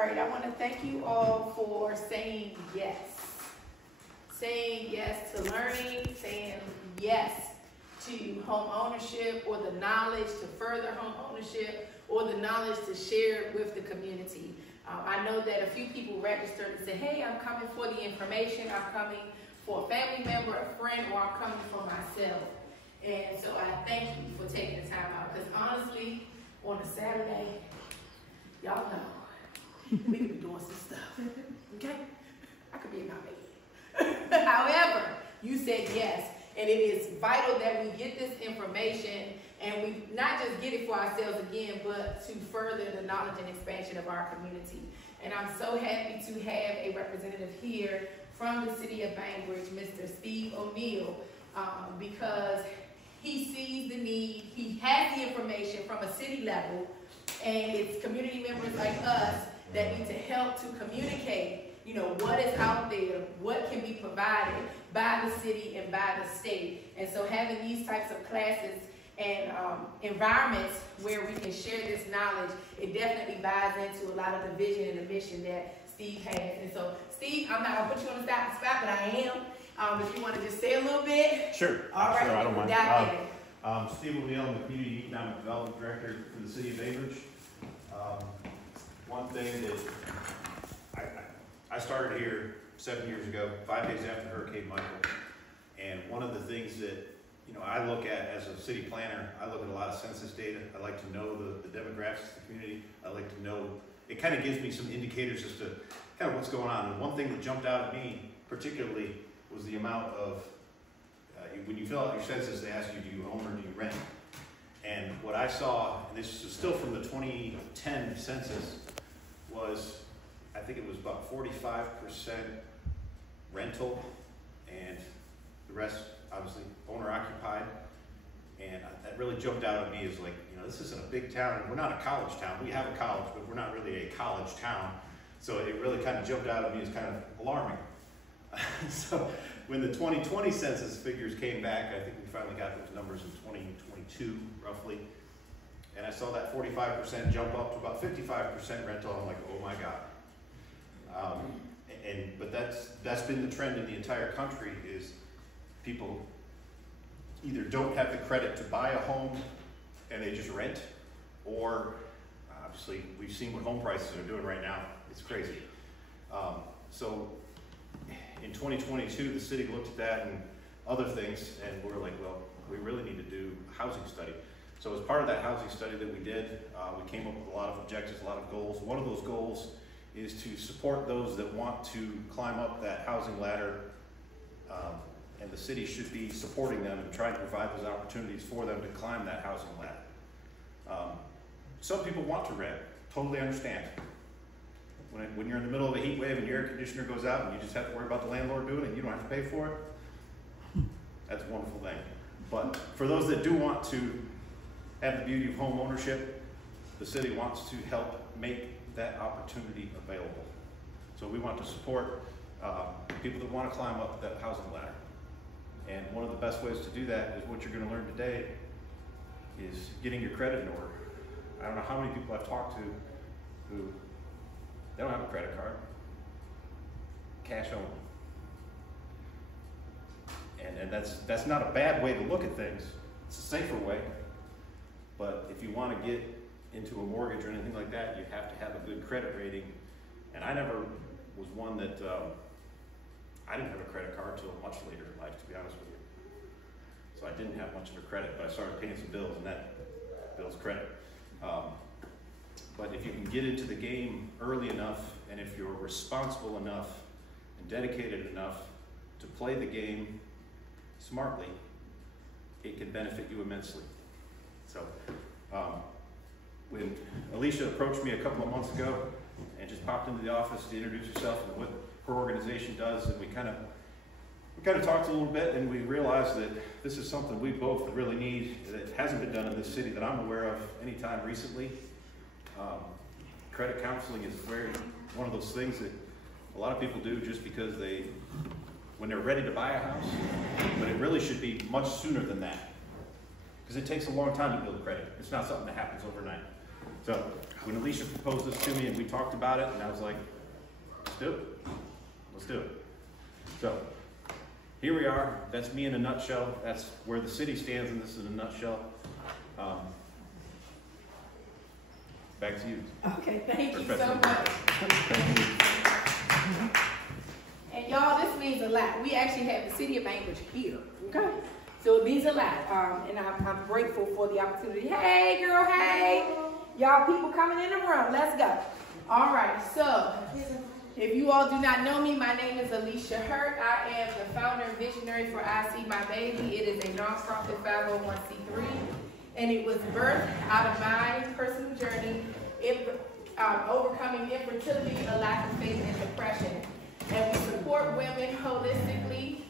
right, I want to thank you all for saying yes. Saying yes to learning, saying yes to home ownership, or the knowledge to further home ownership, or the knowledge to share with the community. I know that a few people registered and said, hey, I'm coming for the information, I'm coming for a family member, a friend, or I'm coming for myself. And so I thank you for taking the time out, because honestly, on a Saturday, y'all know, we could be doing some stuff, okay? I could be in my bed. However, you said yes, and it is vital that we get this information, and we not just get it for ourselves again, but to further the knowledge and expansion of our community. And I'm so happy to have a representative here from the city of Bainbridge, Mr. Steve O'Neill, because he sees the need, he has the information from a city level, and it's community members like us that need to help to communicate, you know, what is out there, what can be provided by the city and by the state. And so having these types of classes and environments where we can share this knowledge, it definitely buys into a lot of the vision and the mission that Steve has. And so, Steve, I'm not gonna put you on the spot, but I am. If you want to just say a little bit. Sure. All right, sure, I don't mind. Steve O'Neill, I'm the Community Economic Development Director for the City of Bainbridge. One thing that I started here 7 years ago, 5 days after Hurricane Michael, and one of the things that I look at as a city planner, I look at a lot of census data. I like to know the demographics of the community. I like to know, it kind of gives me some indicators as to kind of what's going on. And one thing that jumped out at me particularly was the amount of, when you fill out your census, they ask you, do you own or do you rent? And what I saw, and this is still from the 2010 census, was, I think it was about 45% rental, and the rest, obviously, owner occupied. And that really jumped out at me as like, this isn't a big town. We're not a college town. We have a college, but we're not really a college town. So it really kind of jumped out at me as kind of alarming. So when the 2020 census figures came back, I think we finally got those numbers in 2022, roughly. And I saw that 45% jump up to about 55% rental. I'm like, oh my God. But that's been the trend in the entire country, is people either don't have the credit to buy a home and they just rent, or obviously we've seen what home prices are doing right now. It's crazy. So in 2022, the city looked at that and other things, and we're like, well, we really need to do a housing study. So as part of that housing study that we did, we came up with a lot of objectives, a lot of goals. One of those goals is to support those that want to climb up that housing ladder, and the city should be supporting them and trying to provide those opportunities for them to climb that housing ladder. Some people want to rent, totally understand. When you're in the middle of a heat wave and your air conditioner goes out and you just have to worry about the landlord doing it and you don't have to pay for it, that's a wonderful thing. But for those that do want to have the beauty of home ownership, the city wants to help make that opportunity available. So we want to support people that want to climb up that housing ladder. And one of the best ways to do that is what you're going to learn today, is getting your credit in order. I don't know how many people I've talked to who they don't have a credit card, cash only. And that's not a bad way to look at things. It's a safer way. But if you want to get into a mortgage or anything like that, you have to have a good credit rating. And I never was one that, I didn't have a credit card until much later in life, to be honest with you. So I didn't have much of a credit, but I started paying some bills, and that builds credit. But if you can get into the game early enough, and if you're responsible enough and dedicated enough to play the game smartly, it can benefit you immensely. So when Alicia approached me a couple of months ago and just popped into the office to introduce herself and what her organization does, and we kind of talked a little bit, and we realized that this is something we both really need that hasn't been done in this city that I'm aware of anytime recently. Credit counseling is one of those things that a lot of people do just because when they're ready to buy a house, but it really should be much sooner than that, because it takes a long time to build credit. It's not something that happens overnight. So when Alicia proposed this to me and we talked about it, and I was like, let's do it. Let's do it. So here we are. That's me in a nutshell. That's where the city stands, and this is a nutshell. Back to you. Okay, thank you so much. And y'all, this means a lot. We actually have the city of Bainbridge here, okay? So it means a lot, and I'm grateful for the opportunity. Hey, girl, hey. Y'all people coming in the room, let's go. All right, so if you all do not know me, my name is Alicia Hurt. I am the founder and visionary for I See My Baby. It is a nonprofit 501c3, and it was birthed out of my personal journey in overcoming infertility, a lack of faith, and depression. And we support women holistically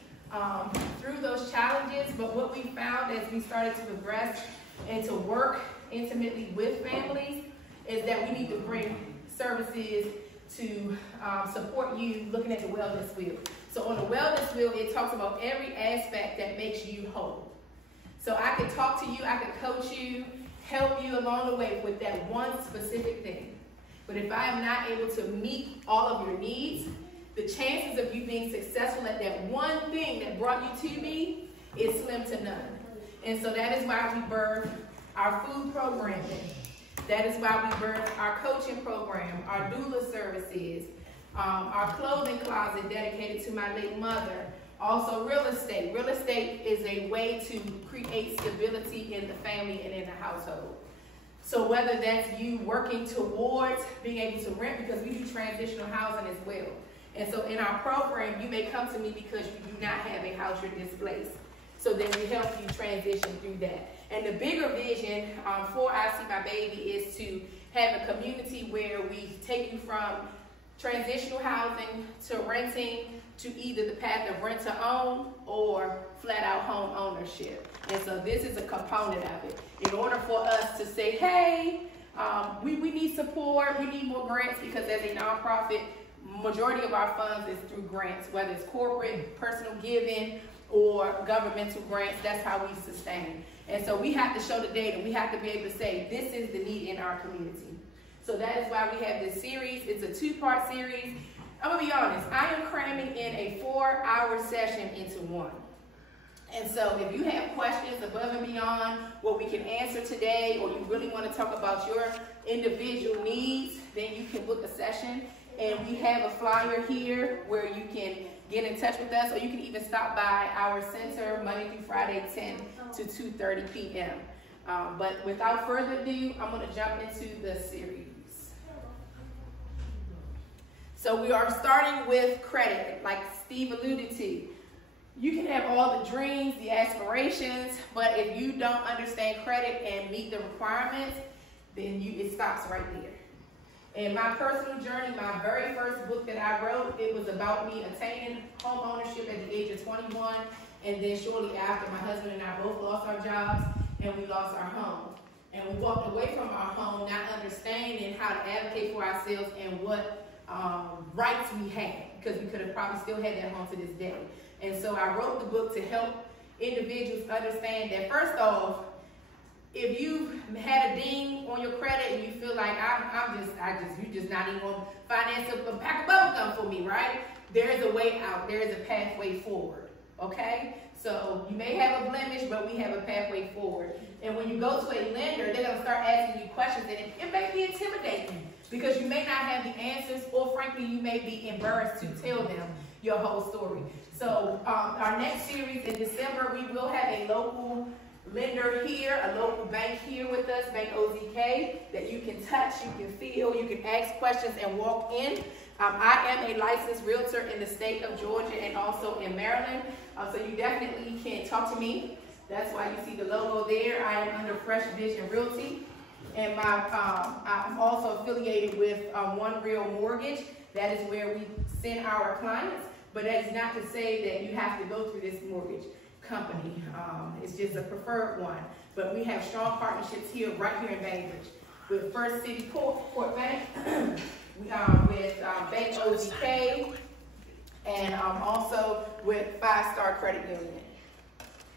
through those challenges, but what we found as we started to progress and to work intimately with families is that we need to bring services to support you looking at the wellness wheel. So on the wellness wheel, it talks about every aspect that makes you whole. So I could talk to you, I could coach you, help you along the way with that one specific thing. But if I am not able to meet all of your needs, the chances of you being successful at that one thing that brought you to me is slim to none. And so that is why we birthed our food programming. That is why we birthed our coaching program, our doula services, our clothing closet dedicated to my late mother. Also real estate. Real estate is a way to create stability in the family and in the household. So whether that's you working towards being able to rent, because we do transitional housing as well. And so in our program, you may come to me because you do not have a house, you're displaced. So then we help you transition through that. And the bigger vision for I See My Baby is to have a community where we take you from transitional housing to renting to either the path of rent to own or flat out home ownership. And so this is a component of it. In order for us to say, hey, we need support, we need more grants, because as a nonprofit, majority of our funds is through grants, whether it's corporate, personal giving, or governmental grants. That's how we sustain. And so we have to show the data. We have to be able to say, this is the need in our community. So that is why we have this series. It's a two-part series. I'm gonna be honest, I am cramming in a 4-hour session into one. And so if you have questions above and beyond what we can answer today, or you really want to talk about your individual needs, then you can book a session. And we have a flyer here where you can get in touch with us, or you can even stop by our center Monday through Friday, 10 to 2:30 p.m. But without further ado, I'm going to jump into the series. So we are starting with credit, like Steve alluded to. You can have all the dreams, the aspirations, but if you don't understand credit and meet the requirements, then it stops right there. In my personal journey, my very first book that I wrote, it was about me attaining home ownership at the age of 21, and then shortly after, my husband and I both lost our jobs, and we lost our home. And we walked away from our home not understanding how to advocate for ourselves and what rights we had, because we could have probably still had that home to this day. And so I wrote the book to help individuals understand that, first off, if you had a ding on your credit and you feel like you're just not even gonna finance a pack of bubble gum for me, right? There is a way out. There is a pathway forward. Okay? So you may have a blemish, but we have a pathway forward. And when you go to a lender, they're gonna start asking you questions, and it may be intimidating because you may not have the answers, or frankly, you may be embarrassed to tell them your whole story. So our next series in December, we will have a local lender here, a local bank here with us, Bank OZK, that you can touch, you can feel, you can ask questions and walk in. I am a licensed realtor in the state of Georgia and also in Maryland, so you definitely can talk to me. That's why you see the logo there. I am under Fresh Vision Realty, and I'm also affiliated with One Real Mortgage. That is where we send our clients, but that is not to say that you have to go through this mortgage company. It's just a preferred one. But we have strong partnerships here, right here in Bainbridge, with First City Port Bank, with Bank OZK, and also with 5 Star Credit Union.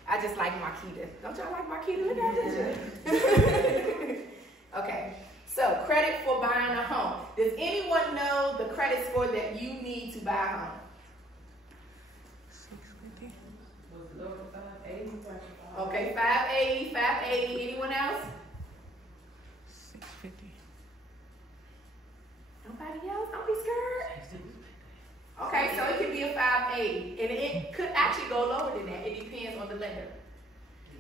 I just like Marquita. Don't y'all like Marquita? Look at this. Okay. So, credit for buying a home. Does anyone know the credit score that you need to buy a home? 650. Okay, 580, 580. Anyone else? 650. Nobody else? Don't be scared. Okay, so it could be a 580. And it could actually go lower than that. It depends on the lender.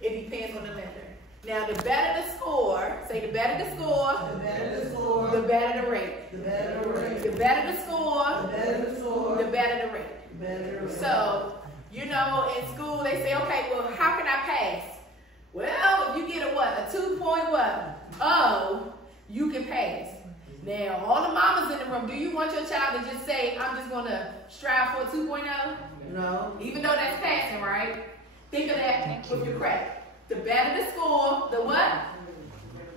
It depends on the lender. Now, the better the score, say the better the score, The better the score, the better the rate. the better the rate. The better the score, The better the score, the better the rate. the better the rate. So, you know, in school they say, okay, well, how can I pass? Well, if you get a 2.0, you can pass. Now, all the mamas in the room, do you want your child to just say, I'm just going to strive for a 2.0? No. Even though that's passing, right? Think of that with your credit. The better the score, the what?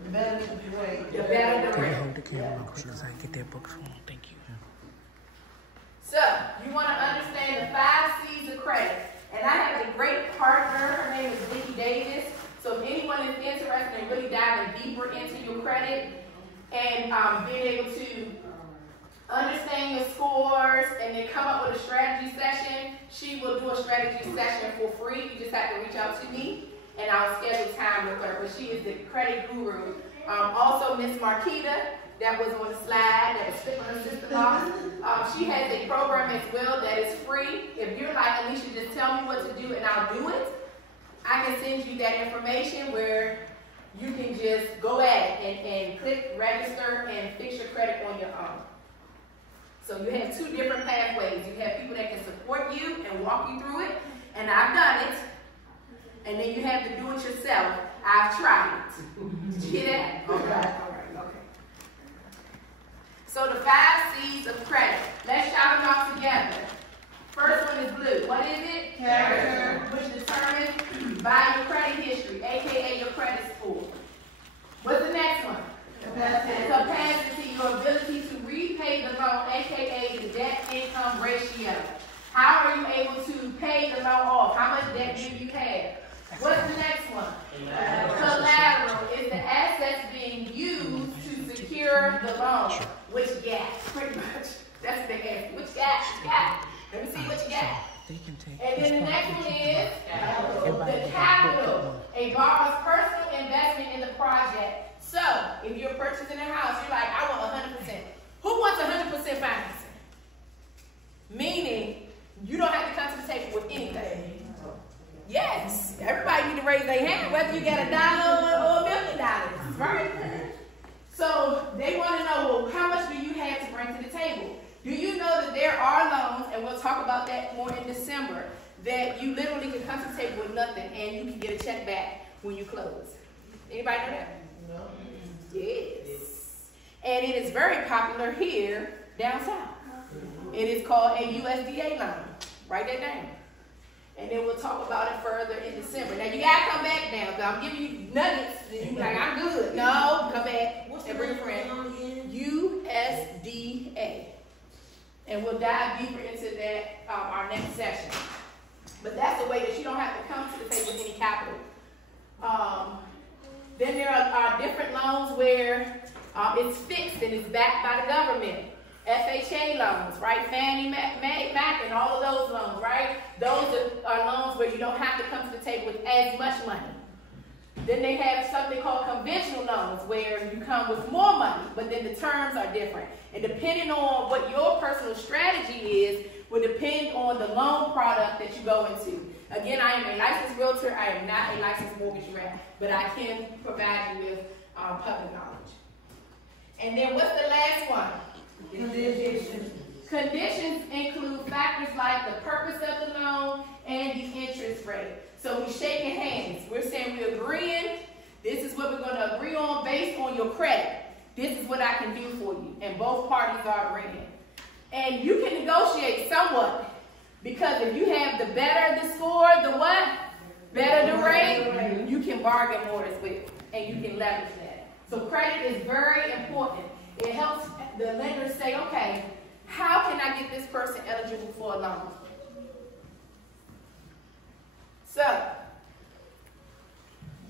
The better the rate. The better the Can you rate. hold the camera quick so I can get that book from? Thank you. So, you want to understand the 5 C's of credit. And I have a great partner. Her name is Vicki Davis. So, if anyone is interested in really diving deeper into your credit and being able to understand your scores and then come up with a strategy session, she will do a strategy session for free. You just have to reach out to me, and I'll schedule time with her. But she is the credit guru. Also, Miss Marquita, that was on the slide, that was spit on her sister-in-law. She has a program as well that is free. If you're like, Alicia, just tell me what to do and I'll do it, I can send you that information where you can just go at it and click register and fix your credit on your own. So you have 2 different pathways. You have people that can support you and walk you through it, and I've done it. And then you have to do it yourself. I've tried it. Did you hear that? Okay. All right. Okay. So the 5 C's of credit. Let's shout them off together. First one is blue. What is it? Character. Which determines by your credit history, aka your credit score. What's the next one? Capacity, your ability to repay the loan, aka the debt-income ratio. How are you able to pay the loan off? How much debt do you have? What's the next one? Collateral is the assets being used to secure the loan. Which gap? Pretty much. That's what they ask. Which gap? Let me see what you got. They can take. And then the next one is the capital, a borrower's personal investment in the project. So, if you're purchasing a house, you're like, I want 100%. Who wants 100% financing? Meaning, you don't have to come to the table with anything. Yes, everybody need to raise their hand, whether you got $1 or $1 million, right? So, they want to know, well, how much do you have to bring to the table? Do you know that there are loans, and we'll talk about that more in December, that you literally can come to the table with nothing and you can get a check back when you close? Anybody know that? No. Yes. And it is very popular here down south. It is called a USDA loan. Write that down. And then we'll talk about it further in December. Now you gotta come back now, because I'm giving you nuggets. And you're like, I'm good. No, come back and bring a friend. USDA. And we'll dive deeper into that our next session. But that's the way that you don't have to come to the table with any capital. Then there are different loans where it's fixed and it's backed by the government. FHA loans, right? Fannie Mac and all of those loans, right? Those are loans where you don't have to come to the table with as much money. Then they have something called conventional loans where you come with more money, but then the terms are different. And depending on what your personal strategy is, will depend on the loan product that you go into. Again, I am a licensed realtor. I am not a licensed mortgage rep, but I can provide you with public knowledge. And then what's the last one? Conditions. Conditions include factors like the purpose of the loan and the interest rate. So we're shaking hands. We're saying we're agreeing. This is what we're going to agree on based on your credit. This is what I can do for you. And both parties are agreeing. And you can negotiate somewhat. Because if you have the better the score, the what? Better the rate, you can bargain more as well. And you can leverage that. So credit is very important. It helps the lender say, okay, how can I get this person eligible for a loan? So,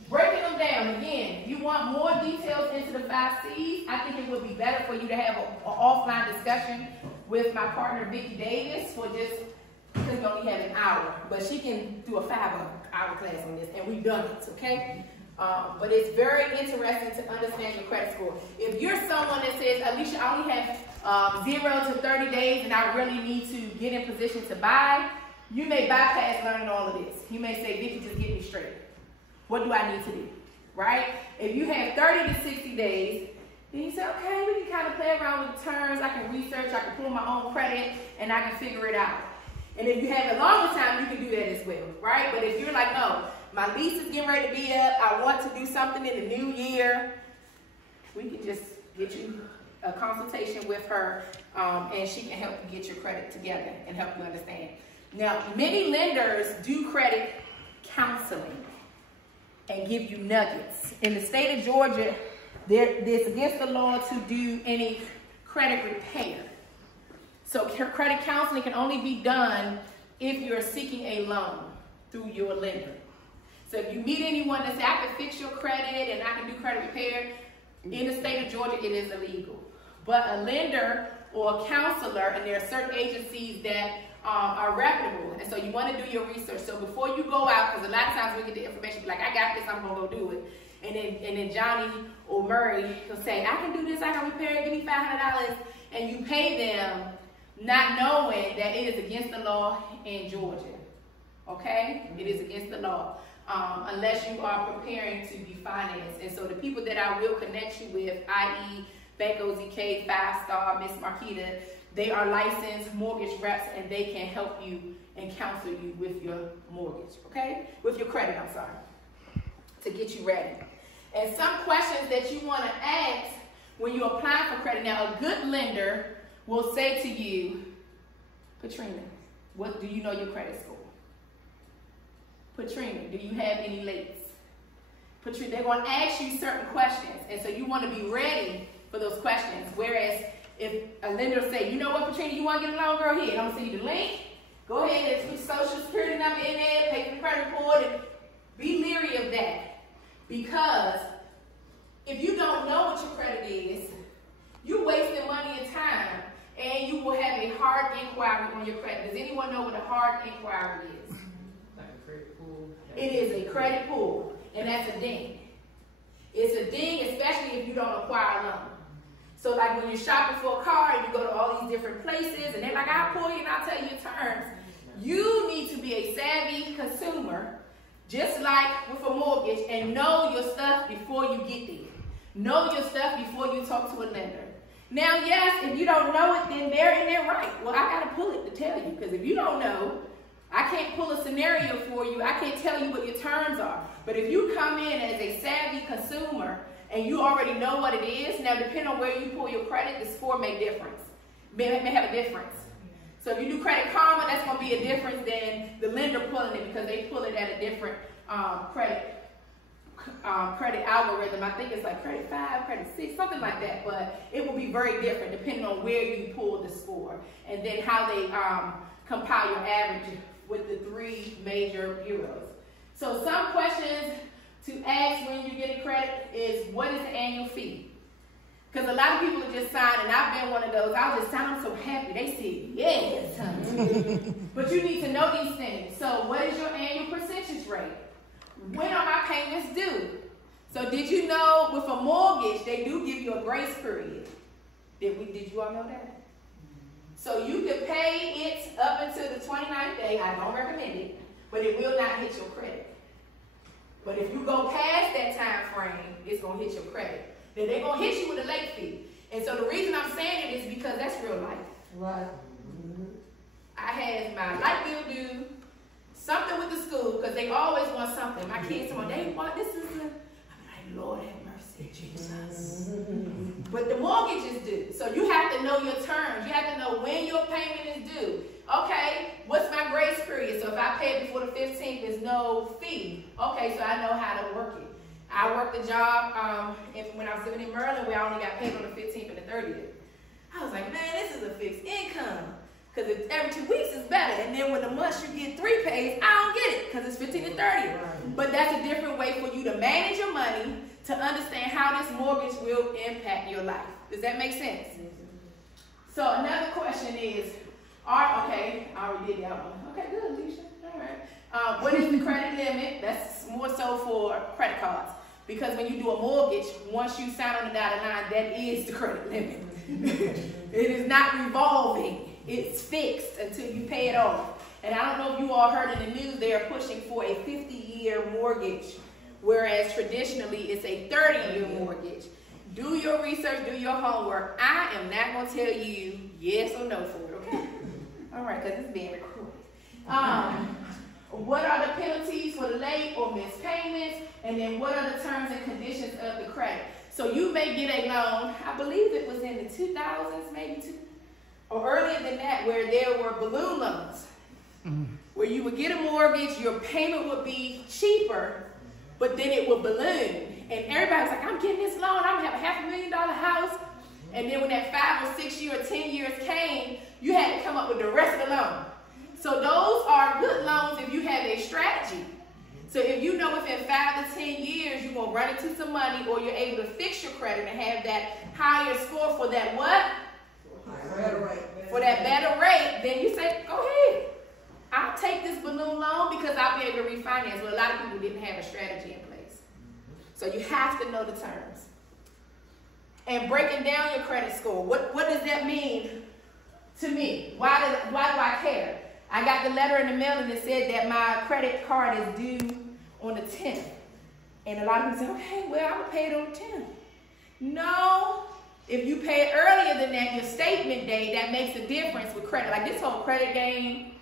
breaking them it down. Again, if you want more details into the 5 C's, I think it would be better for you to have an offline discussion with my partner, Vicki Davis, for just, because we only have an hour. But she can do a 5-hour class on this, and we've done it, okay? But it's very interesting to understand your credit score. If you're someone that says, Alicia, I only have 0 to 30 days and I really need to get in position to buy, you may bypass learning all of this. You may say, Vicki, just get me straight. What do I need to do, right? If you have 30 to 60 days, then you say, okay, we can kind of play around with the terms. I can research, I can pull my own credit, and I can figure it out. And if you have a longer time, you can do that as well, right? But if you're like, no, my lease is getting ready to be up, I want to do something in the new year, we can just get you a consultation with her, and she can help you get your credit together and help you understand. Now, many lenders do credit counseling and give you nuggets. In the state of Georgia, it's against the law to do any credit repair. So credit counseling can only be done if you're seeking a loan through your lender. So if you meet anyone that says, I can fix your credit and I can do credit repair, in the state of Georgia, it is illegal. But a lender or a counselor, and there are certain agencies that are reputable, and so you want to do your research. So before you go out, because a lot of times we get the information, be like, I got this, I'm going to go do it. And then Johnny or Murray will say, I can do this, I can repair it, give me $500, and you pay them not knowing that it is against the law in Georgia. Okay? It is against the law. Unless you are preparing to be financed. And so the people that I will connect you with, i.e. Bank OZK, 5-Star, Miss Marquita, they are licensed mortgage reps, and they can help you and counsel you with your mortgage, okay? With your credit, I'm sorry, to get you ready. And some questions that you want to ask when you apply for credit. Now, a good lender will say to you, Patrina, what do you know your credit score? Patrina, do you have any lates? Patrina, they're going to ask you certain questions, and so you want to be ready for those questions. Whereas if a lender will say, you know what, Patrina, you want to get a loan, girl, here, I'm going to send you the link. Go ahead and put your social security number in there, pay for the credit report, and be leery of that. Because if you don't know what your credit is, you're wasting money and time, and you will have a hard inquiry on your credit. Does anyone know what a hard inquiry is? Like a credit pool? It is a credit pool, and that's a ding. It's a ding, especially if you don't acquire a loan. So like when you're shopping for a car and you go to all these different places and they're like, I'll pull you and I'll tell you your terms. You need to be a savvy consumer, just like with a mortgage, and know your stuff before you get there. Know your stuff before you talk to a lender. Now, yes, if you don't know it, then they're in there right. Well, I got to pull it to tell you, because if you don't know, I can't pull a scenario for you. I can't tell you what your terms are. But if you come in as a savvy consumer and you already know what it is, now depending on where you pull your credit, the score may have a difference. So if you do Credit Karma, that's going to be a difference than the lender pulling it, because they pull it at a different credit algorithm. I think it's like Credit 5, Credit 6, something like that. But it will be very different depending on where you pull the score, and then how they compile your average with the 3 major bureaus. So some questions to ask when you get a credit is, what is the annual fee? Because a lot of people are just signing, and I've been one of those. I was just signing, I'm so happy. They said yes. But you need to know these things. So what is your annual percentage rate? When are my payments due? So did you know with a mortgage, they do give you a grace period? Did you all know that? So you could pay it up until the 29th day. I don't recommend it, but it will not hit your credit. But if you go past that time frame, it's going to hit your credit. Then they're going to hit you with a late fee. And so the reason I'm saying it is because that's real life. Right. I had my light bill due, something with the school, because they always want something. My kids want, they want, this is a, I'm like, Lord have mercy, Jesus. But the mortgage is due. So you have to know your terms. You have to know when your payment is due. Okay, what's my grace period? So if I pay it before the 15th, there's no fee. Okay, so I know how to work it. I worked the job when I was living in Maryland, where I only got paid on the 15th and the 30th. I was like, man, this is a fixed income. Because every 2 weeks is better. And then when the months you get 3 pays, I don't get it because it's 15 to 30. Right. But that's a different way for you to manage your money, to understand how this mortgage will impact your life. Does that make sense? So another question is, okay, I already did that one. Okay, good, Alicia. All right. What is the credit limit? That's more so for credit cards. Because when you do a mortgage, once you sign on the dotted line, that is the credit limit. It is not revolving. It's fixed until you pay it off. And I don't know if you all heard in the news, they are pushing for a 50-year mortgage, whereas traditionally it's a 30-year mortgage. Do your research, do your homework. I am not going to tell you yes or no for it, okay? All right, because it's being recorded. What are the penalties for the late or missed payments? And then what are the terms and conditions of the credit? So you may get a loan, I believe it was in the 2000s, maybe or earlier than that, where there were balloon loans. Where you would get a mortgage, your payment would be cheaper, but then it would balloon. And everybody's like, I'm getting this loan, I'm gonna have a $500,000 house. And then when that 5 or 6 year or 10 years came, you had to come up with the rest of the loan. So those are good loans if you have a strategy. So if you know within 5 to 10 years you're gonna run into some money, or you're able to fix your credit and have that higher score for that what? For that better rate, then you say, go ahead. I'll take this balloon loan because I'll be able to refinance. Well, a lot of people didn't have a strategy in place. So you have to know the terms. And breaking down your credit score, what does that mean to me? Why do I care? I got the letter in the mail and it said that my credit card is due on the 10th. And a lot of people say, okay, well, I'm going to pay it on the 10th. No. If you pay it earlier than that, your statement day, that makes a difference with credit. Like this whole credit game,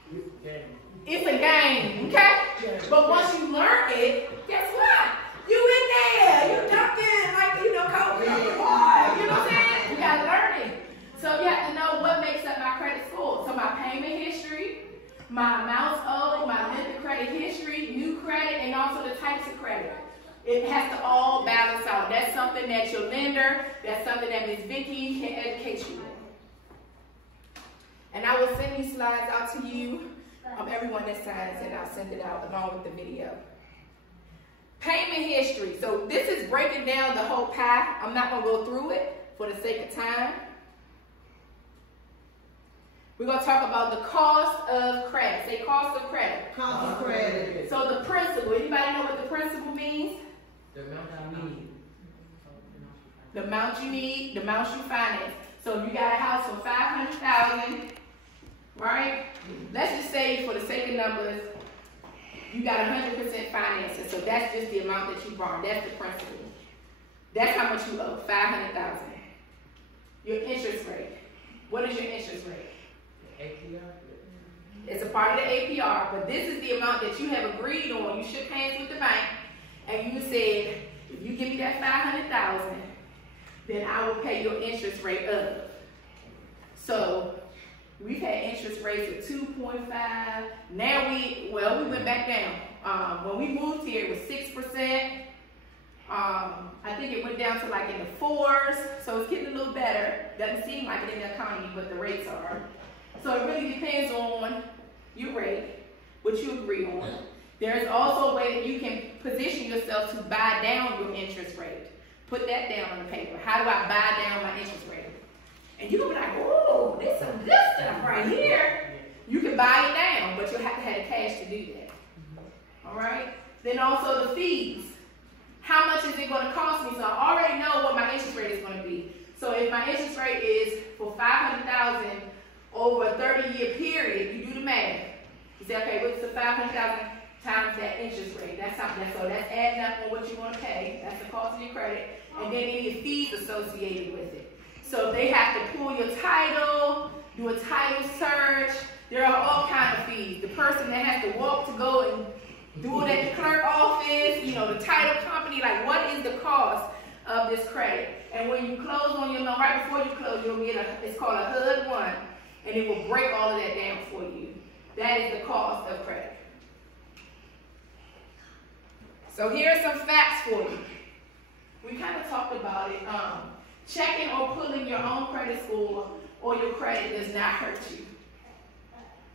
it's a game, okay? But once you learn it, guess what? You in there, you dumped in, like, coach, you know what I'm saying? You gotta learn it. So you have to know what makes up my credit score. So my payment history, my amounts owed, my length of credit history, new credit, and also the types of credit. It has to all balance out. That's something that your lender, that's something that Ms. Vicki can educate you on. And I will send these slides out to you, everyone that signs, and I'll send it out along with the video. Payment history. So this is breaking down the whole pie. I'm not going to go through it for the sake of time. We're going to talk about the cost of credit. Say cost of credit. Cost of credit. So the principal. Anybody know what the principal means? The amount I need. The amount you need, the amount you finance. So if you got a house for $500,000, right? Let's just say, for the sake of numbers, you got 100% financing. So that's just the amount that you borrowed. That's the principal. That's how much you owe, $500,000. Your interest rate. What is your interest rate? APR. It's a part of the APR, but this is the amount that you have agreed on. You shook hands with the bank, and you said, if you give me that $500,000, then I will pay your interest rate up. So we've had interest rates of 2.5. Now we went back down. When we moved here, it was 6%. I think it went down to like in the 4s. So it's getting a little better. Doesn't seem like it in the economy, but the rates are. So it really depends on your rate, what you agree on. There's also a way that you can position yourself to buy down your interest rate. Put that down on the paper. How do I buy down my interest rate? And you're going to be like, oh, this is some good stuff right here. You can buy it down, but you'll have to have the cash to do that. All right? Then also the fees. How much is it going to cost me? So I already know what my interest rate is going to be. So if my interest rate is for $500,000 over a 30-year period, you do the math. You say, okay, what's the $500,000 times that interest rate? That's something. So that's adding up on what you want to pay. That's the cost of your credit. And then any fees associated with it. So if they have to pull your title, do a title search, there are all kinds of fees. The person that has to walk to go and do it at the clerk office, the title company, like what is the cost of this credit? And when you close on your loan, right before you close, you'll get it's called a HUD-1, and it will break all of that down for you. That is the cost of credit. So here are some facts for you. We kind of talked about it. Checking or pulling your own credit score or your credit does not hurt you.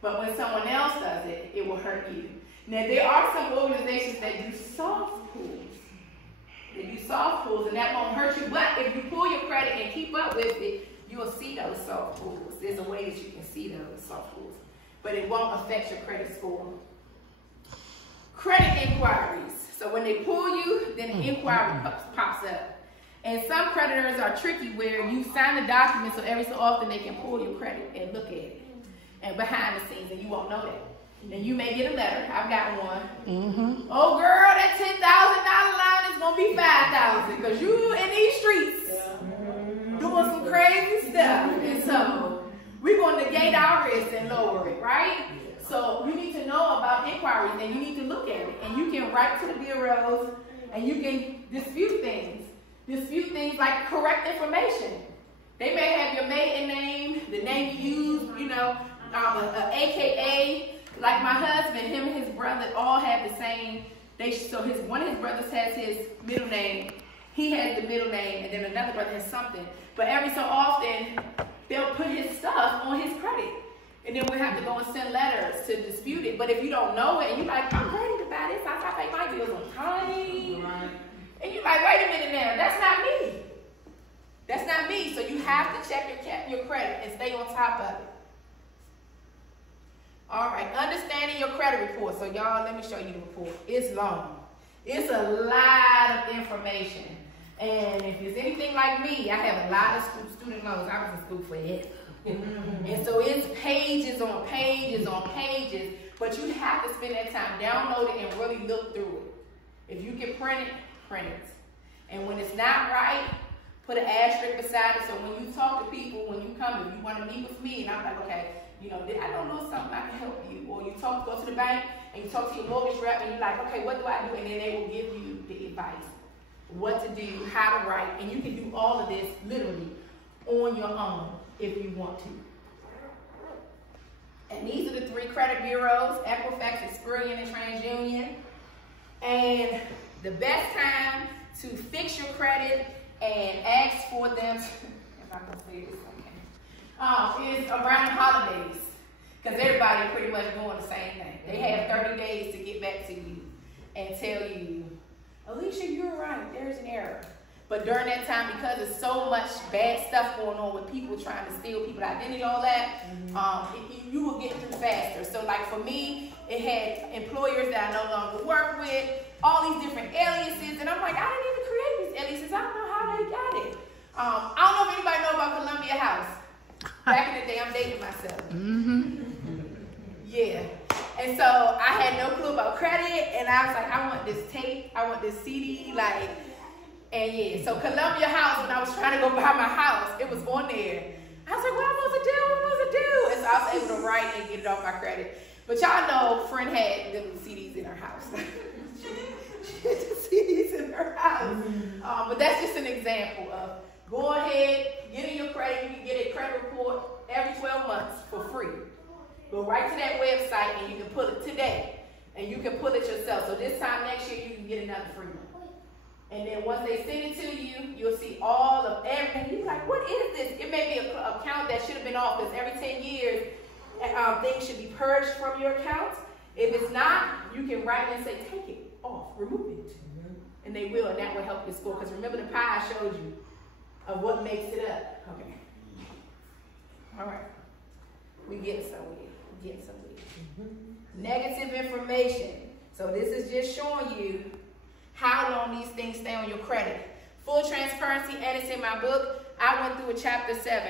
But when someone else does it, it will hurt you. Now, there are some organizations that do soft pulls. They do soft pulls, and that won't hurt you. But if you pull your credit and keep up with it, you will see those soft pulls. There's a way that you can see those soft pulls. But it won't affect your credit score. Credit inquiries. So when they pull you, then an inquiry pops up. And some creditors are tricky where you sign the document so every so often they can pull your credit and look at it. And behind the scenes, and you won't know that. And you may get a letter. I've got one. Oh girl, that $10,000 line is gonna be $5,000 because you in these streets doing some crazy stuff. And so we're gonna negate our risk and lower it, right? So you need to know about inquiries and you need to look at it. And you can write to the bureaus and you can dispute things. Dispute things like correct information. They may have your maiden name, the name you use, you know, a AKA. Like my husband, him and his brother all have the same. One of his brothers has his middle name. He has the middle name, and then another brother has something. But every so often, they'll put his stuff on his credit. And then we'll have to go and send letters to dispute it. But if you don't know it, and you're like, I'm ready to buy this, I pay my bills on time. Right. And you're like, wait a minute now, that's not me. That's not me. So you have to check your credit and stay on top of it. All right, understanding your credit report. So y'all, let me show you the report. It's long. It's a lot of information. And if it's anything like me, I have a lot of student loans. I was in school for it. And so it's pages on pages on pages, but you have to spend that time, download it, and really look through it. If you can print it, print it. And when it's not right, put an asterisk beside it. So when you talk to people, when you come, if you want to meet with me, and I'm like, okay, you know, I don't know something, I can help you. Or you go to the bank and you talk to your mortgage rep and you're like, okay, what do I do? And then they will give you the advice, what to do, how to write. And you can do all of this literally on your own if you want to. And these are the 3 credit bureaus, Equifax, Experian, and TransUnion. And the best time to fix your credit and ask for them, if I can say this, is around holidays, because everybody pretty much doing the same thing. They have 30 days to get back to you and tell you, Alicia, you're right, there's an error. But during that time, because there's so much bad stuff going on with people trying to steal people's identity, all that, you will get through faster. So like for me, it had employers that I no longer work with, all these different aliases, and I'm like, I didn't even create these aliases. I don't know how they got it. I don't know if anybody know about Columbia House. Back in the day, I'm dating myself. Yeah. And so I had no clue about credit, and I was like, I want this tape, I want this CD, like, and yeah. So Columbia House, when I was trying to go buy my house, it was on there. I was like, what am I supposed to do? What am I supposed to do? And so I was able to write and get it off my credit. But y'all know, friend had them CDs in her house. She had the CDs in her house. But that's just an example of go ahead, get in your credit. You can get a credit report every 12 months for free. Go right to that website and you can pull it today. And you can pull it yourself. So this time next year, you can get another free one. And then once they send it to you, you'll see all of everything. You're like, what is this? It may be an account that should have been off, because every 10 years, things should be purged from your account. If it's not, you can write and say, take it off, remove it. And they will, and that will help your score. Because remember the pie I showed you of what makes it up. Okay. All right. We get somewhere. Negative information. So this is just showing you how long these things stay on your credit. Full transparency, and it's in my book. I went through a chapter 7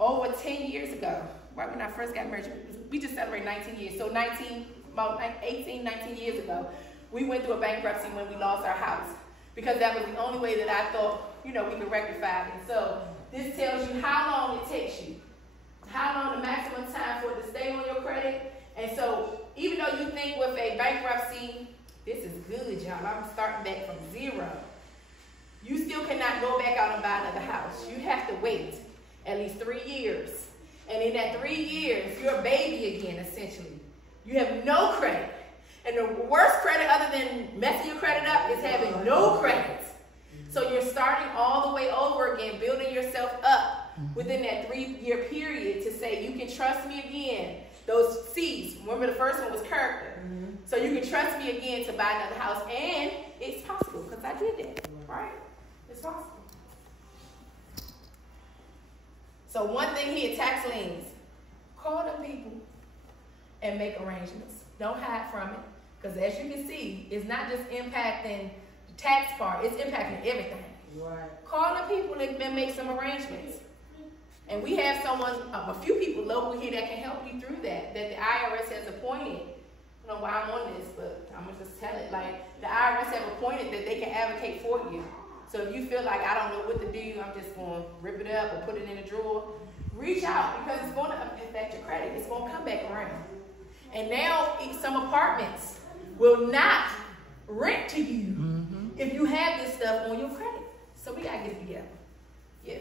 over 10 years ago, right when I first got married. We just celebrated 19 years. So 18, 19 years ago, we went through a bankruptcy when we lost our house, because that was the only way that I thought, you know, we could rectify it. And so this tells you how long it takes you, how long the maximum time for it to stay on your credit. And so even though you think with a bankruptcy, this is good, y'all, I'm starting back from 0, you still cannot go back out and buy another house. You have to wait at least 3 years. And in that 3 years, you're a baby again, essentially. You have no credit. And the worst credit, other than messing your credit up, is having no credit. So you're starting all the way over again, building yourself up within that 3-year period to say, you can trust me again. Those C's, remember the first one was character. So you can trust me again to buy another house, and it's possible because I did that, right? It's possible. So one thing here, tax liens. Call them people and make arrangements. Don't hide from it, because as you can see, it's not just impacting the tax part, it's impacting everything. Right. Call the people and make some arrangements. And we have someone, a few people locally here that can help you through that the IRS has appointed. I don't know why I'm on this, but I'm gonna just tell it. Like, the IRS have appointed that they can advocate for you. So if you feel like I don't know what to do, I'm just gonna rip it up or put it in a drawer, reach out, because it's gonna affect your credit. It's gonna come back around. And now some apartments will not rent to you if you have this stuff on your credit. So we gotta get together. Yeah.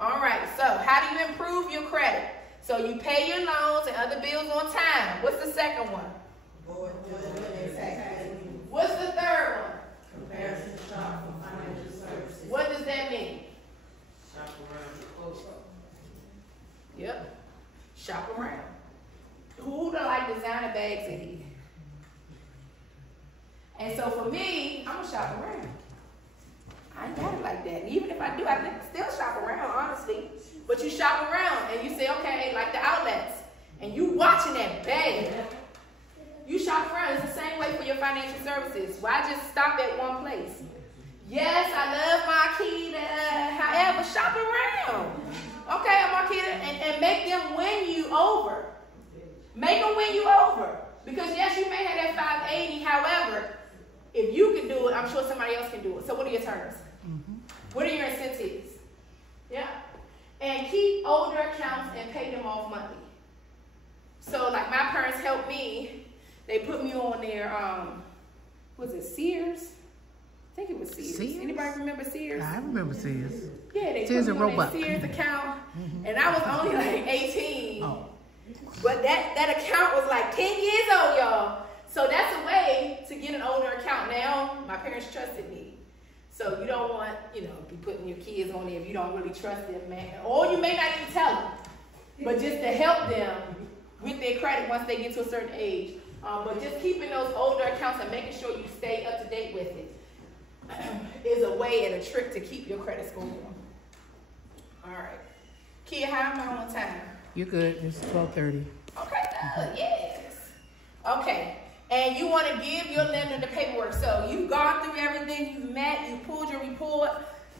All right, so how do you improve your credit? So you pay your loans and other bills on time. What's the second one? What's the third one? Comparison shop for financial services. What does that mean? Shop around your close up. Yep. Shop around. Who do like designer bags in here? And so for me, I'm gonna shop around. I ain't got it like that. And even if I do, I can still shop around, honestly. But you shop around and you say, okay, like the outlets, and you watching that bag. You shop around. It's the same way for your financial services. Why just stop at one place? Yes, I love Marquita. However, shop around. Okay, Marquita, and make them win you over. Make them win you over. Because yes, you may have that 580. However, if you can do it, I'm sure somebody else can do it. So what are your terms? What are your incentives? Yeah. And keep older accounts and pay them off monthly. So like my parents helped me. They put me on their, was it Sears? I think it was Sears. Anybody remember Sears? I remember Sears. Yeah, they Sears put me on Roebuck. their Sears account. And I was only like 18. Oh. But that account was like 10 years old, y'all. So that's a way to get an older account. Now, my parents trusted me. So you don't want, be putting your kids on there if you don't really trust them, man. Or you may not even tell them. But just to help them with their credit once they get to a certain age. But just keeping those older accounts and making sure you stay up to date with it is a way and a trick to keep your credit score going. All right. Kia, how am I on time? You're good. It's 12:30. Okay, good. Yes. Okay. And you want to give your lender the paperwork. So you've gone through everything, you've met, you pulled your report.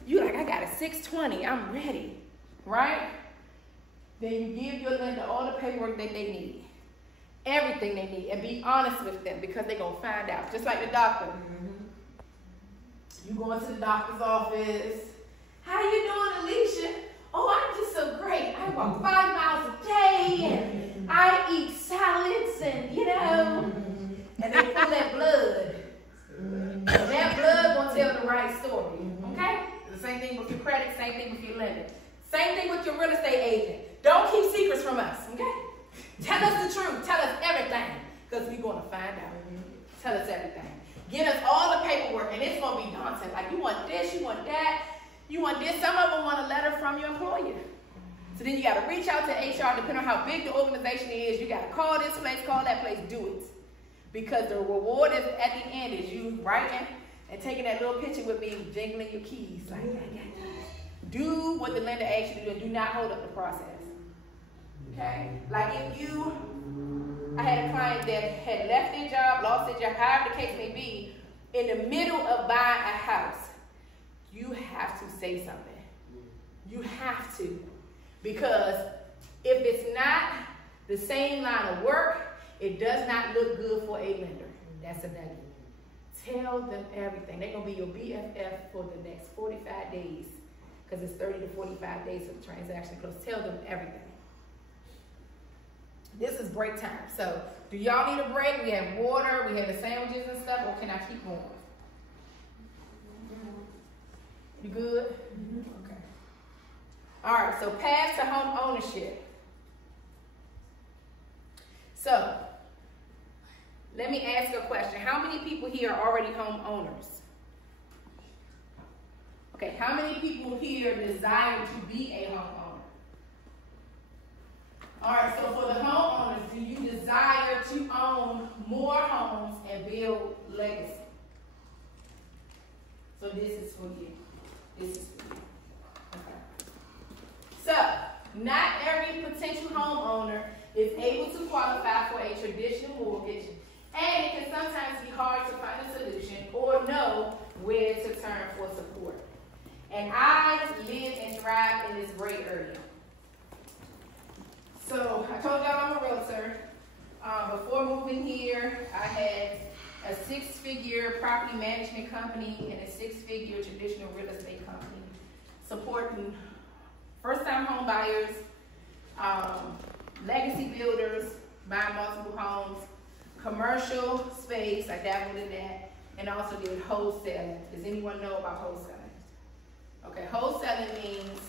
You're like, I got a 620, I'm ready, right? Then you give your lender all the paperwork that they need. Everything they need. And be honest with them because they're going to find out. Just like the doctor. You go into the doctor's office. How you doing, Alicia? Oh, I'm just so great. I walk 5 miles a day and I eat salads and, and they pull that blood. And that blood gonna tell the right story. Okay? The same thing with your credit, same thing with your lender. Same thing with your real estate agent. Don't keep secrets from us, okay? Tell us the truth. Tell us everything. Because we're gonna find out. Tell us everything. Get us all the paperwork, and it's gonna be daunting. Like, you want this, you want that, you want this. Some of them want a letter from your employer. So then you gotta reach out to HR, depending on how big the organization is. You gotta call this place, call that place, do it. Because the reward is at the end is you writing and taking that little picture with me, jingling your keys. Like, do what the lender asks you to do and do not hold up the process. Okay? Like I had a client that had left their job, lost their job, however the case may be, in the middle of buying a house. You have to say something. You have to. Because if it's not the same line of work, it does not look good for a lender. That's a nugget. Tell them everything. They're going to be your BFF for the next 45 days because it's 30 to 45 days for the transaction close. Tell them everything. This is break time. So, do y'all need a break? We have water, we have the sandwiches and stuff, or can I keep going? You good? Okay. All right, so path to home ownership. So, let me ask a question. How many people here are already homeowners? Okay, how many people here desire to be a homeowner? All right, so for the homeowners, do you desire to own more homes and build legacy? So this is for you. This is for you. Okay. So, not every potential homeowner is able to qualify for a traditional mortgage, and it can sometimes be hard to find a solution or know where to turn for support. And I live and thrive in this great area. So I told y'all I'm a realtor. Before moving here, I had a 6-figure property management company and a 6-figure traditional real estate company supporting first-time home buyers, legacy builders, buying multiple homes, commercial space, I dabbled in that, and also did wholesaling. Does anyone know about wholesaling? Okay, wholesaling means,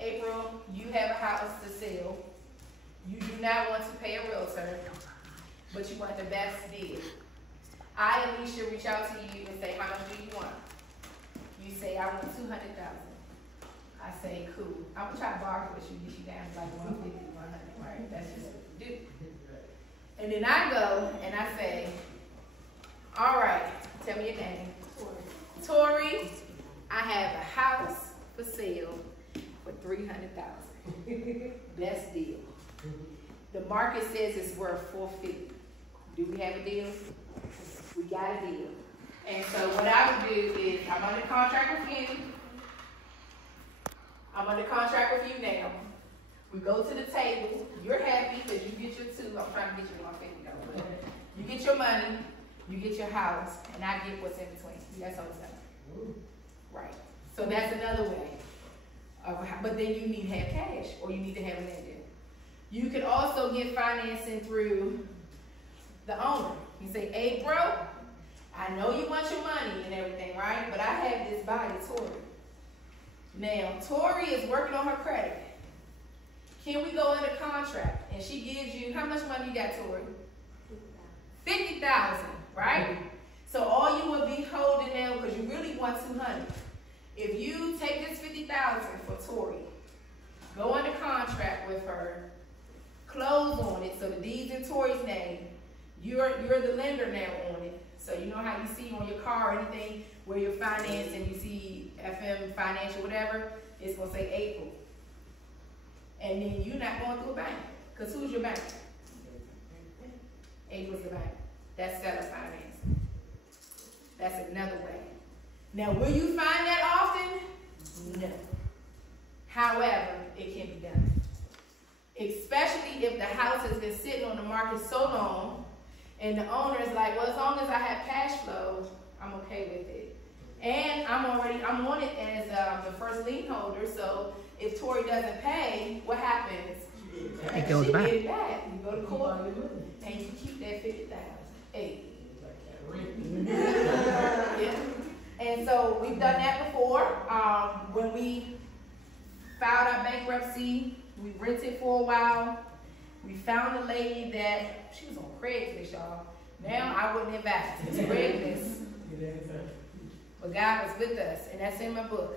April, you have a house to sell. You do not want to pay a realtor, but you want the best deal. I, Alicia, reach out to you and say, how much do you want? You say, I want $200,000. I say, cool. I'm gonna try to bargain with you, get you down to like 150, 100, right? That's just what you do. And then I go and I say, all right, tell me your name. Tori, I have a house for sale for $300,000. Best deal. The market says it's worth $450. Do we have a deal? We got a deal. And so what I would do is I'm under contract with you. I'm under contract with you now. We go to the table. You're happy because you get your two. I'm trying to get you $150. You get your money. You get your house, and I get what's in between. That's all it's done. Right. So that's another way. But then you need to have cash, or you need to have a land deal. You could also get financing through the owner. You say, hey, bro, I know you want your money and everything, right? But I have this buyer, Tori. Now, Tori is working on her credit. Can we go into contract? And she gives you, how much money you got, Tori? $50,000, right? So all you would be holding now, because you really want $200. If you take this $50,000 for Tori, go under contract with her, close on it, so the deed's in Tori's name, you're the lender now on it. So you know how you see on your car or anything where you're financed and you see FM Financial, whatever, it's gonna say April. And then you're not going through a bank, because who's your bank? April's the bank. That's seller finance. That's another way. Now, will you find that often? No. However, it can be done. Especially if the house has been sitting on the market so long, and the owner is like, well, as long as I have cash flow, I'm okay with it. And I'm on it as the first lien holder, so if Tori doesn't pay, what happens? It goes back. She get it back. You go to court, and you keep that $50,000. Hey. Yeah. And so we've done that before. When we filed our bankruptcy, we rented for a while. We found a lady that, she was on Craigslist, y'all. Now I wouldn't invest in Craigslist. But God was with us, and that's in my book.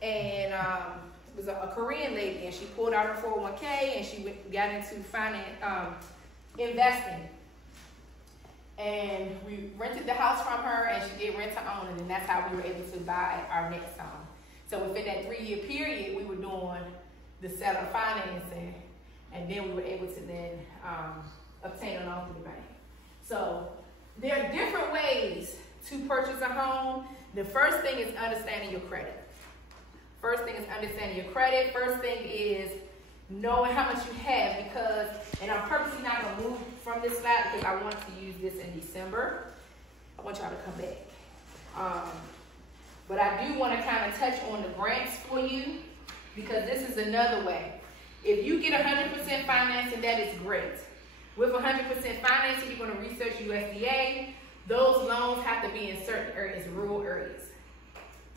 And it was a Korean lady, and she pulled out her 401k, and she got into investing. And we rented the house from her, and she did rent to own it, and that's how we were able to buy our next home. So within that 3-year period, we were doing the seller financing, and then we were able to then obtain a loan through the bank. So there are different ways to purchase a home. The first thing is understanding your credit. First thing is understanding your credit. First thing is knowing how much you have, because, and I'm purposely not going to move from this slide because I want to use this in December. I want y'all to come back. But I do want to kind of touch on the grants for you, because this is another way. If you get 100% financing, that is great. With 100% financing, you're going to research USDA. Those loans have to be in certain areas, rural areas.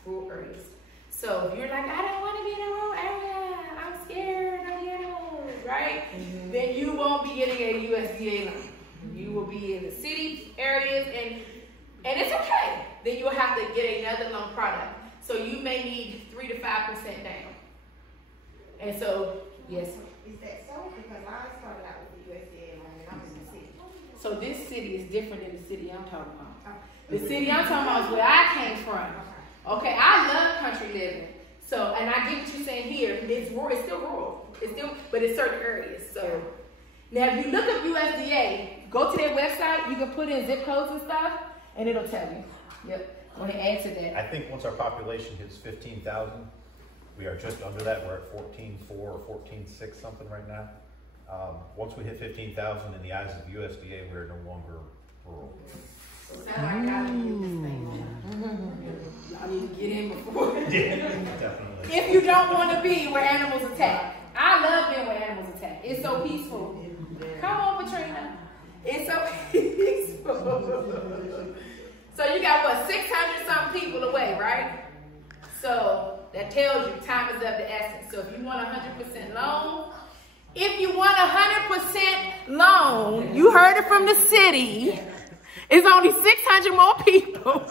Rural areas. So if you're like, I don't want to be in a rural area, I'm scared, right? Mm-hmm. Then you won't be getting a USDA loan. You will be in the city areas, and it's okay. then you'll have to get another loan product. So you may need 3 to 5% down. And so, yes. Is that so? Because I started out with the USDA loan and I'm in the city. So this city is different than the city I'm talking about. The city I'm talking about is where I came from. Okay, I love country living. So, and I get what you're saying here. It's still rural. But it's certain areas. So, now if you look up USDA, go to their website. You can put in zip codes and stuff, and it'll tell you. Yep. Go ahead and add to that. I think once our population hits 15,000, we are just under that. We're at 14.4 or 14.6 something right now. Once we hit 15,000 in the eyes of USDA, we're no longer rural. So it sounds like y'all need to get this thing. Y'all need to get in before. Yeah, definitely. If you don't want to be where animals attack. I love being where animals attack. It's so peaceful. Come on, Patrina. It's so peaceful. So you got what, 600 something people away, right? So that tells you time is of the essence. So if you want 100% loan, you heard it from the city. It's only 600 more people.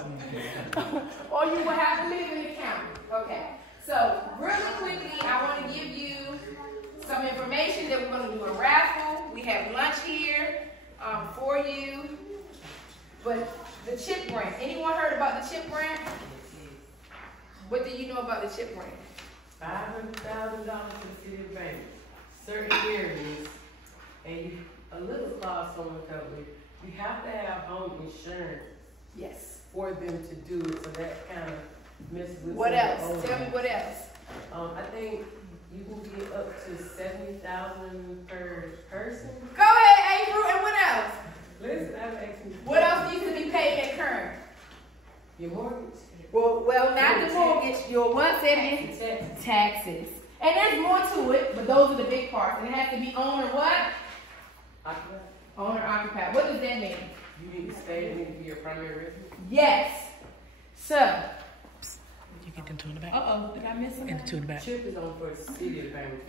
Or you will have to live in the county. Okay. So really quickly, I want to give you some information that we're going to do a raffle. We have lunch here for you. But the CHIP grant. Anyone heard about the CHIP grant? What do you know about the CHIP grant? $500,000 for the city of Bainbridge. Certain areas, and a little clause someone told me, you have to have home insurance. Yes. For them to do it, so that kind of messes with. What else? Tell me what else. I think you can get up to $70,000 per person. Go ahead, April. And what else? Listen, I'm asking. What else needs to be paid at current? Your mortgage. Well, not the mortgage. Your what? Taxes. And there's more to it, but those are the big parts. And it has to be owner what? Occupied. Owner occupied. What does that mean? You need to stay in to be your primary residence. Yes. So. You get them two in the back. Did I miss something? And the two in the back. CHIP is on for the city of Bainbridge.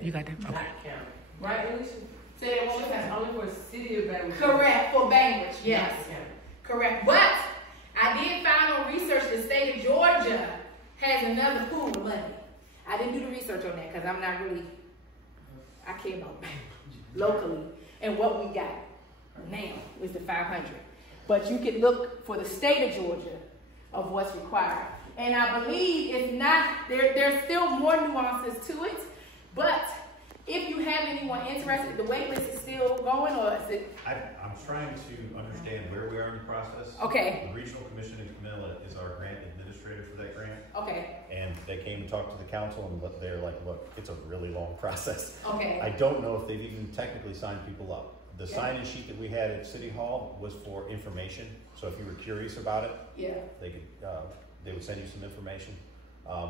You got them? Okay. Not county. Right, Alicia? Say that one more CHIP is time. only for the city of Bainbridge. Correct. For Bainbridge. Yes. Not county. Correct. But I did find on research the state of Georgia has another pool of money. I didn't do the research on that because I'm not really, I care about locally. And what we got now is the 500. But you can look for the state of Georgia of what's required. And I believe it's not, there's still more nuances to it. But if you have anyone interested, the wait list is still going, or is it? I'm trying to understand where we are in the process. Okay. The Regional Commission in Camilla is our grant administrator for that grant. Okay. And they came and talked to the council, and they're like, look, it's a really long process. Okay. I don't know if they've even technically signed people up. The sign-in sheet that we had at City Hall was for information. So if you were curious about it, they could, they would send you some information.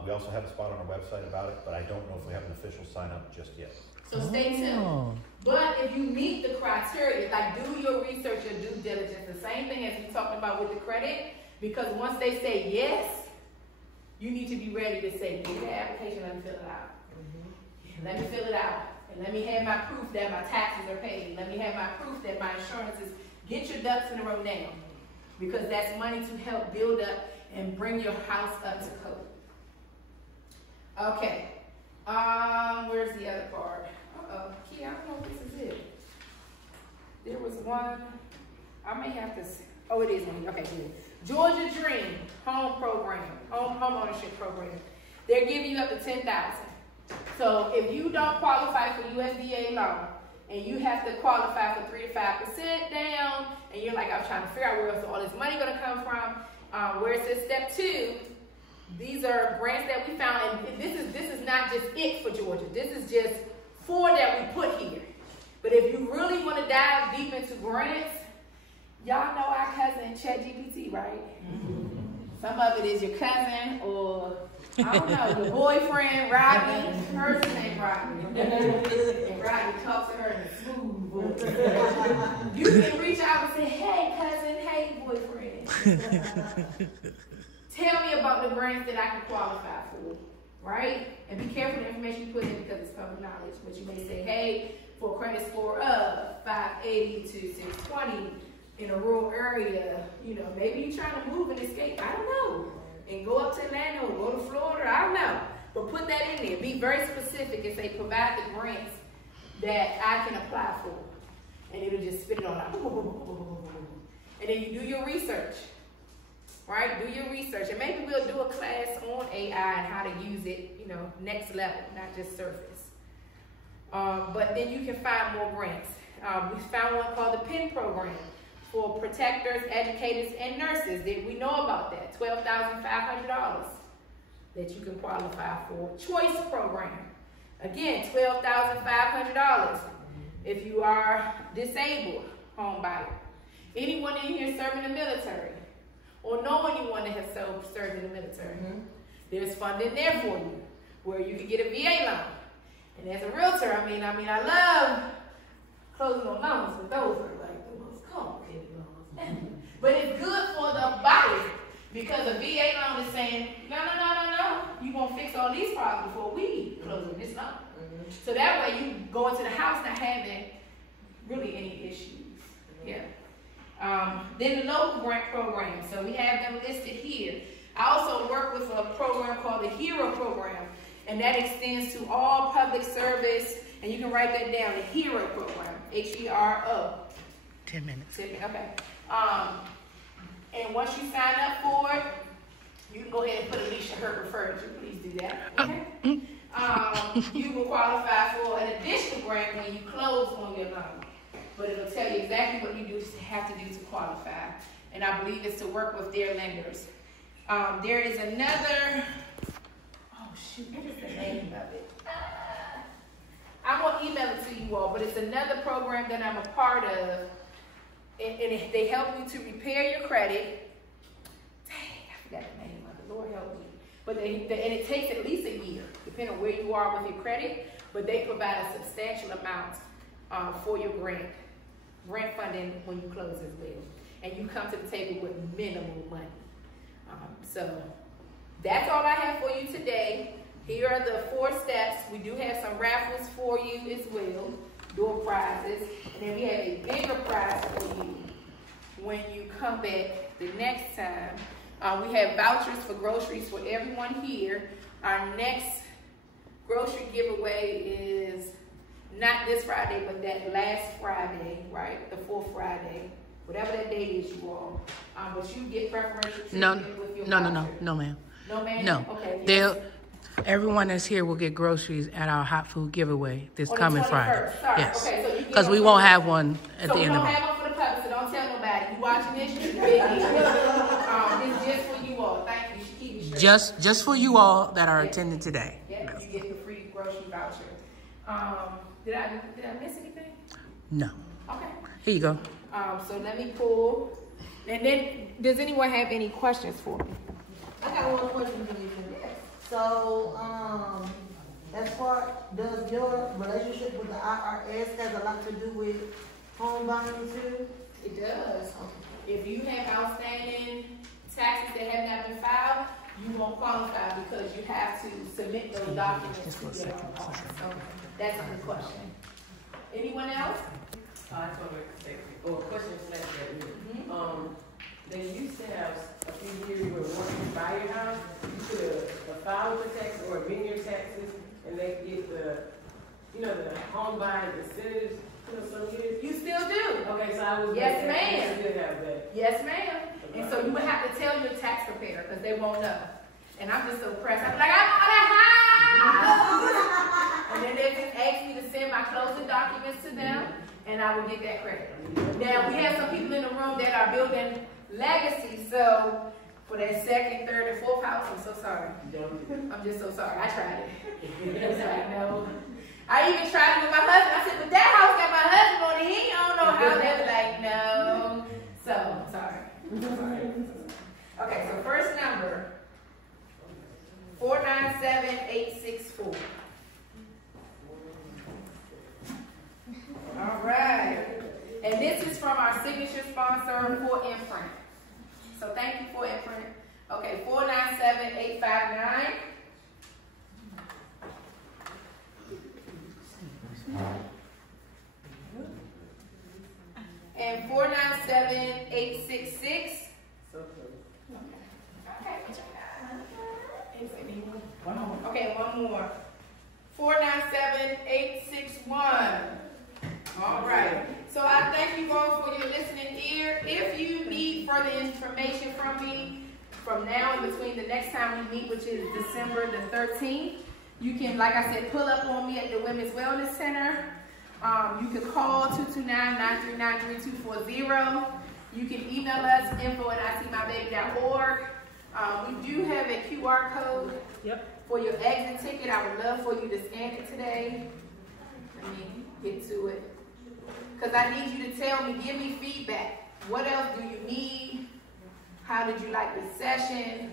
We also have a spot on our website about it, but I don't know if we have an official sign-up just yet. So stay tuned. But if you meet the criteria, like do your research or due diligence, the same thing as we talked about with the credit, because once they say yes, you need to be ready to say, get the application, let me fill it out. Let me fill it out. And let me have my proof that my taxes are paid. Let me have my proof that my insurance is, get your ducks in a row now. Because that's money to help build up and bring your house up to code. Okay. Where's the other part? Key, I don't know if this is it. There was one, I may have to, oh it is one, okay, good. Georgia Dream Home Program, Homeownership Program. They're giving you up to $10,000. So if you don't qualify for USDA loan, and you have to qualify for 3 to 5% down, and you're like, I'm trying to figure out where else all this money gonna come from, where it says step 2, these are grants that we found, and this is not just it for Georgia. This is just 4 that we put here. But if you really want to dive deep into grants, y'all know our cousin ChatGPT, right? Some of it is your cousin or, I don't know, your boyfriend, Rodney. Hers name Rodney. And Rodney talks to her in a smooth voice. You can reach out and say, hey cousin, hey boyfriend. Tell me about the grants that I can qualify for, right? And be careful the information you put in because it's public knowledge. But you may say, hey, for credit score of 580 to 620, in a rural area, you know, maybe you're trying to move and escape, I don't know, and go up to Atlanta or go to Florida, I don't know. But put that in there. Be very specific and say, provide the grants that I can apply for. And it'll just spit it all out. And then you do your research, right? Do your research. And maybe we'll do a class on AI and how to use it, you know, next level, not just surface. But then you can find more grants. We found one called the PEN program for protectors, educators, and nurses. We know about that, $12,500 that you can qualify for. Choice program, again, $12,500 if you are disabled home buyer. Anyone in here serving the military or know anyone that has served in the military, there's funding there for you where you can get a VA loan. And as a realtor, I mean, I love closing on loans, but those are like the most complicated loans. But it's good for the buyer because a VA loan is saying, no, you're going to fix all these problems before we close on this loan. So that way you go into the house not having really any issues. Yeah. Then the local grant program. So we have them listed here. I also work with a program called the HERO program, and that extends to all public service, and you can write that down, the HERO program, H-E-R-O. 10 minutes. 10 minutes, okay. And once you sign up for it, you can go ahead and put Alicia Hurt referred to. Please do that. Okay? You will qualify for an additional grant when you close on your loan. But it'll tell you exactly what you have to do to qualify. And I believe it's to work with their lenders. There is another, oh shoot, what is the name of it? I'm going to email it to you all, but it's another program that I'm a part of. And they help you to repair your credit. Dang, I forgot the name of it. Lord help me. But and it takes at least a year, depending on where you are with your credit. But they provide a substantial amount for your grant funding when you close as well. And you come to the table with minimal money. So that's all I have for you today. Here are the 4 steps. We do have some raffles for you as well, door prizes. And then we have a bigger prize for you when you come back the next time. We have vouchers for groceries for everyone here. Our next grocery giveaway is not this Friday, but that last Friday, right? The 4th Friday. Whatever that date is, you all. But you get preferential treatment with your voucher. No, ma'am. No, ma'am? No. Okay. Yes. Everyone that's here will get groceries at our hot food giveaway this coming Friday. Sorry. Yes. Okay, so because we won't have one at the end of So we the don't have one for the public, so don't tell nobody. You watching this, you big it's just for you all. Thank you. You should keep it straight. Just for you all that are attending today. Yeah, Yes. you get the free grocery voucher. Did I miss anything? No. Okay. Here you go. So let me pull. And then, does anyone have any questions for me? I got one question for you. So, as far, does your relationship with the IRS has a lot to do with home buying too? It does. If you have outstanding taxes that have not been filed, you won't qualify because you have to submit those documents to get on call. So that's a good question. Anyone else? I just want to say, or a question slash that. They used to have a few years where once you buy your house, you could file the tax or amend your taxes, and they get the home buying incentives. Some years. You still do. Okay, so I was. Yes, ma'am. Still have that. Yes, ma'am. And so you would have to tell your tax preparer because they won't know. And I'm just so pressed. I'm like, I bought a house. And then they just ask me to send my closing documents to them, and I will get that credit. Now we have some people in the room that are building legacy, so for that 2nd, 3rd, and 4th house, I'm so sorry. I'm just so sorry. I tried it. It's like, no. I even tried it with my husband. I said, but that house got my husband on it. He don't know how. They were like, no. So, I'm sorry. Okay, so first number, 497864. All right. And this is from our signature sponsor, For Imprint. So thank you, For Imprint. Okay, 497859. And 497 866. So close. Okay, what you got? Okay, one more. 497-861. All right. So I thank you all for your listening ear. If you need further information from me from now and between the next time we meet, which is December the 13th, you can, like I said, pull up on me at the Women's Wellness Center. You can call 229-939-3240. You can email us, info@icmybaby.org. We do have a QR code for your exit ticket. I would love for you to scan it today. Let me get to it. Because I need you to tell me, give me feedback. What else do you need? How did you like this session?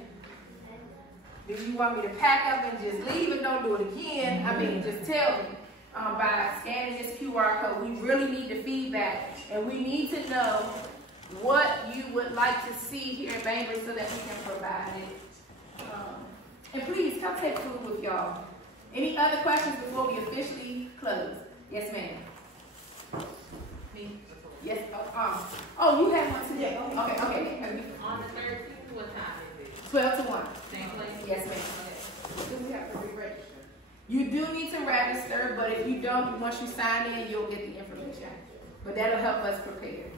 Do you want me to pack up and just leave and don't do it again? I mean, just tell me by scanning this QR code. We really need the feedback. And we need to know what you would like to see here in Bainbridge so that we can provide it. And please come take food with y'all. Any other questions before we officially close? Yes, ma'am. Me? Yes. Oh, you had one today. Okay. On the 13th, what time is it? 12 to 1. Same place? Yes, ma'am. Do we have to re-register? You do need to register, but if you don't, once you sign in, you'll get the information. But that'll help us prepare.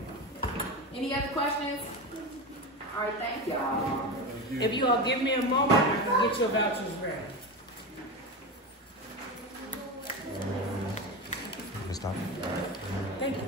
Any other questions? All right, thank y'all. If you all give me a moment, I can get your vouchers ready. Stop. Thank you.